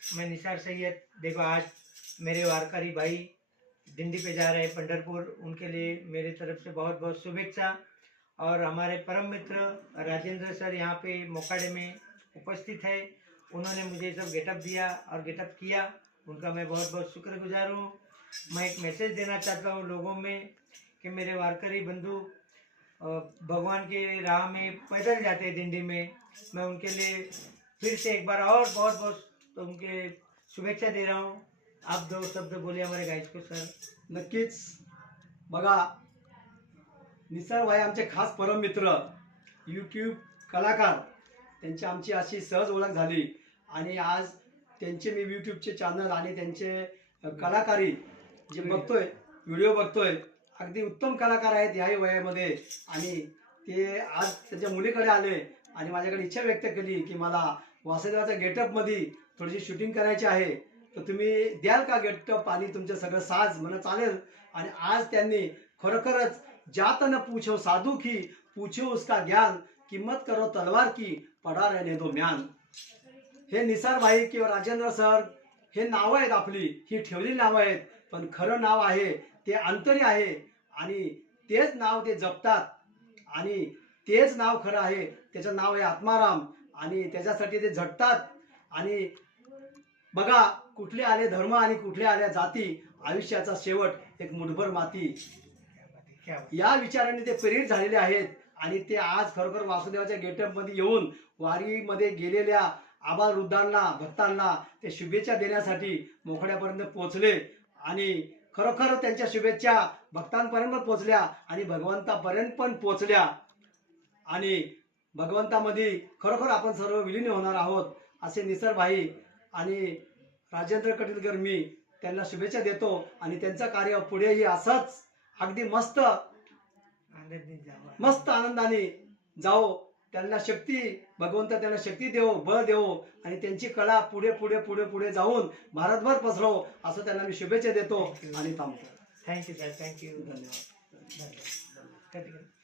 मैं निसार सैयद, देखो आज मेरे वारकरी भाई दिंडी पे जा रहे हैं पंढरपुर, उनके लिए मेरी तरफ से बहुत बहुत शुभेच्छा। और हमारे परम मित्र राजेंद्र सर यहाँ पे मोकाड़े में उपस्थित है, उन्होंने मुझे सब गेटअप दिया और गेटअप किया, उनका मैं बहुत बहुत शुक्रगुजार हूँ। मैं एक मैसेज देना चाहता हूँ लोगों में कि मेरे वारकरी बंधु भगवान के राह में पैदल जाते हैं दिंडी में, मैं उनके लिए फिर से एक बार और बहुत बहुत तो उनके शुभेच्छा दे रहा हूँ। आप दो शब्द बोले हमारे गाइस को सर। नक्कीच बघा, निसार भाई आमचे खास परम मित्र, यूट्यूब कलाकार, त्यांची आमची अशी सहज ओळख झाली आणि आज त्यांचे मी यूट्यूबचे चॅनल आणि त्यांचे कलाकारी जे बघतोय, व्हिडिओ बघतोय, अगदी उत्तम कलाकार आहेत ह्याही वयामध्ये। आणि ते आज त्यांच्या मुलीकडे आले आणि माझ्याकडे इच्छा व्यक्त केली की मला वासुदेवाच्या गेटअपमध्ये थोडीशी शूटिंग करायची आहे, तर तुम्ही द्याल का गेटअप आणि तुमचं सगळं साज? म्हणा चालेल। आणि आज त्यांनी खरोखरच जात न पूछो साधू की, पूछो उसका ज्ञान, किंमत करो तलवार की, पडा रहने दो म्यान। हे निसार भाई किंवा राजेंद्र सर हे नावं आहेत आपली, ही ठेवलेली नावं आहेत, पण खरं नाव आहे ते अंतरी आहे आणि तेच नाव ते जपतात आणि तेच नाव खरं आहे, त्याचं नाव आहे आत्माराम आणि त्याच्यासाठी ते झटतात। आणि बघा, कुठले आले धर्म आणि कुठले आल्या जाती, आयुष्याचा शेवट एक मुठभर माती, या विचाराने ते प्रेरित झालेले आहेत। आणि ते आज खरोखर वासुदेवाच्या गेटअपमध्ये येऊन वारीमध्ये गेलेल्या आबालवृद्धांना, भक्तांना ते शुभेच्छा देण्यासाठी मोखाड्यापर्यंत पोहोचले आणि खरोखर त्यांच्या शुभेच्छा भक्तांपर्यंत पोहोचल्या आणि भगवंतापर्यंत पण पोहोचल्या आणि भगवंतामध्ये खरोखर आपण सर्व विलीन होणार आहोत, असे निसार भाई आणि राजेंद्र कटीलकर मी त्यांना शुभेच्छा देतो आणि त्यांचं कार्य पुढेही असंच अगदी मस्त आनंदाने जाओ, त्यांना शक्ती, भगवंत त्यांना शक्ती देवो, बळ देवो आणि त्यांची कला पुढे पुढे पुढे पुढे जाऊन भारतभर पसरव, असं त्यांना मी शुभेच्छा देतो आणि थांबतो। थँक्यू सर, थँक्यू, धन्यवाद। धन्यवाद।